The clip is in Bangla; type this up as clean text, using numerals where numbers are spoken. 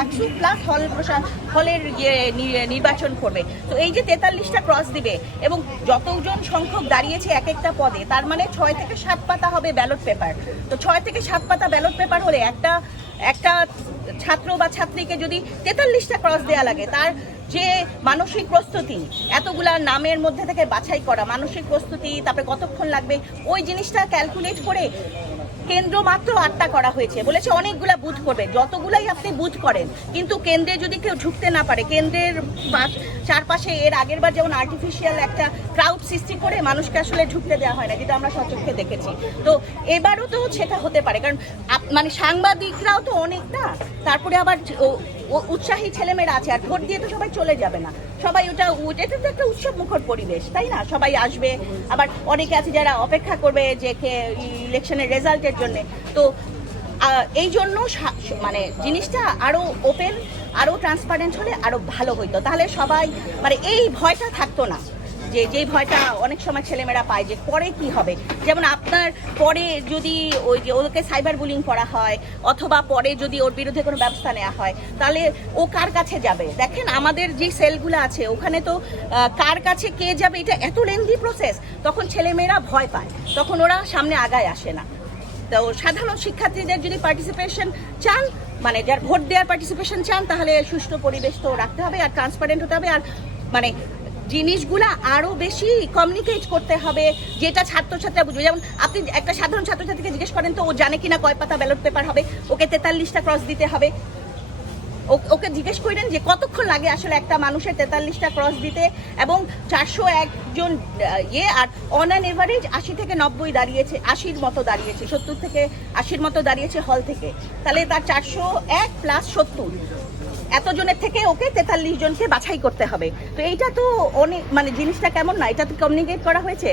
100+ হলের নির্বাচন করবে। তো এই যে 43টা ক্রস দিবে এবং যতজন সংখ্যক দাঁড়িয়েছে এক একটা পদে, তার মানে 6 থেকে 7 পাতা হবে ব্যালট পেপার। তো 6 থেকে 7 পাতা ব্যালট পেপার হলে একটা ছাত্র বা ছাত্রীকে যদি 43টা ক্রস দেওয়া লাগে, তার যে মানসিক প্রস্তুতি, এতগুলা নামের মধ্যে থেকে বাছাই করা মানসিক প্রস্তুতি, তারপরে কতক্ষণ লাগবে, ওই জিনিসটা ক্যালকুলেট করে কেন্দ্র মাত্র 8টা করা হয়েছে। বলেছে অনেকগুলা বুথ করবে, যতগুলাই আপনি বুথ করেন, কিন্তু কেন্দ্রে যদি কেউ ঢুকতে না পারে, কেন্দ্রের চারপাশে এর আগের বার যেমন আর্টিফিশিয়াল একটা ক্রাউড সৃষ্টি করে মানুষকে আসলে ঢুকতে দেওয়া হয় না, যেটা আমরা সচক্ষে দেখেছি। তো এবারও তো সেটা হতে পারে, কারণ মানে সাংবাদিকরাও তো অনেক না, তারপরে আবার উৎসাহী ছেলেমেয়েরা আছে, আর ভোট দিয়ে তো সবাই চলে যাবে না, সবাই এটা তো একটা উৎসব মুখর পরিবেশ, তাই না? সবাই আসবে, আবার অনেকে আছে যারা অপেক্ষা করবে যে ইলেকশনের রেজাল্টের জন্য। তো এই জন্য মানে জিনিসটা আরো ওপেন, আরো ট্রান্সপারেন্ট হলে আরো ভালো হইতো, তাহলে সবাই মানে এই ভয়টা থাকতো না, যে ভয়টা অনেক সময় ছেলেমেয়েরা পায় যে পরে কি হবে। যেমন আপনার পরে যদি ওই যে ওকে সাইবার বুলিং করা হয়, অথবা পরে যদি ওর বিরুদ্ধে কোনো ব্যবস্থা নেওয়া হয়, তাহলে ও কার কাছে যাবে? দেখেন আমাদের যে সেলগুলো আছে ওখানে তো কার কাছে কে যাবে, এটা এত লেন্দি প্রসেস, তখন ছেলেমেয়েরা ভয় পায়, তখন ওরা সামনে আগায় আসে না। তো সাধারণ শিক্ষার্থীদের যদি পার্টিসিপেশন চান, মানে যার ভোট দেওয়ার পার্টিসিপেশন চান, তাহলে সুষ্ঠু পরিবেশ তো রাখতে হবে, আর ট্রান্সপারেন্ট হতে হবে, আর মানে জিনিসগুলা আরো বেশি কমিউনিকেট করতে হবে, যেটা ছাত্রছাত্রীরা বুঝবে। যেমন আপনি একটা সাধারণ ছাত্রছাত্রীকে জিজ্ঞেস করেন তো ও জানে কিনা কয় পাতা ব্যালট পেপার হবে, ওকে 43টা ক্রস দিতে হবে, ওকে জিজ্ঞেস করেন যে কতক্ষণ লাগে আসলে একটা মানুষের 43টা ক্রস দিতে, এবং 401 জন আর অন অ্যান এভারেজ 80 থেকে 90 দাঁড়িয়েছে, 80-র মতো দাঁড়িয়েছে, 70 থেকে 80-র মতো দাঁড়িয়েছে হল থেকে, তাহলে তার 401 + 70 এতজনের থেকে ওকে 43 জনকে বাছাই করতে হবে। তো এইটা তো অনেক মানে জিনিসটা কেমন না, এটা তো কমিউনিকেট করা হয়েছে।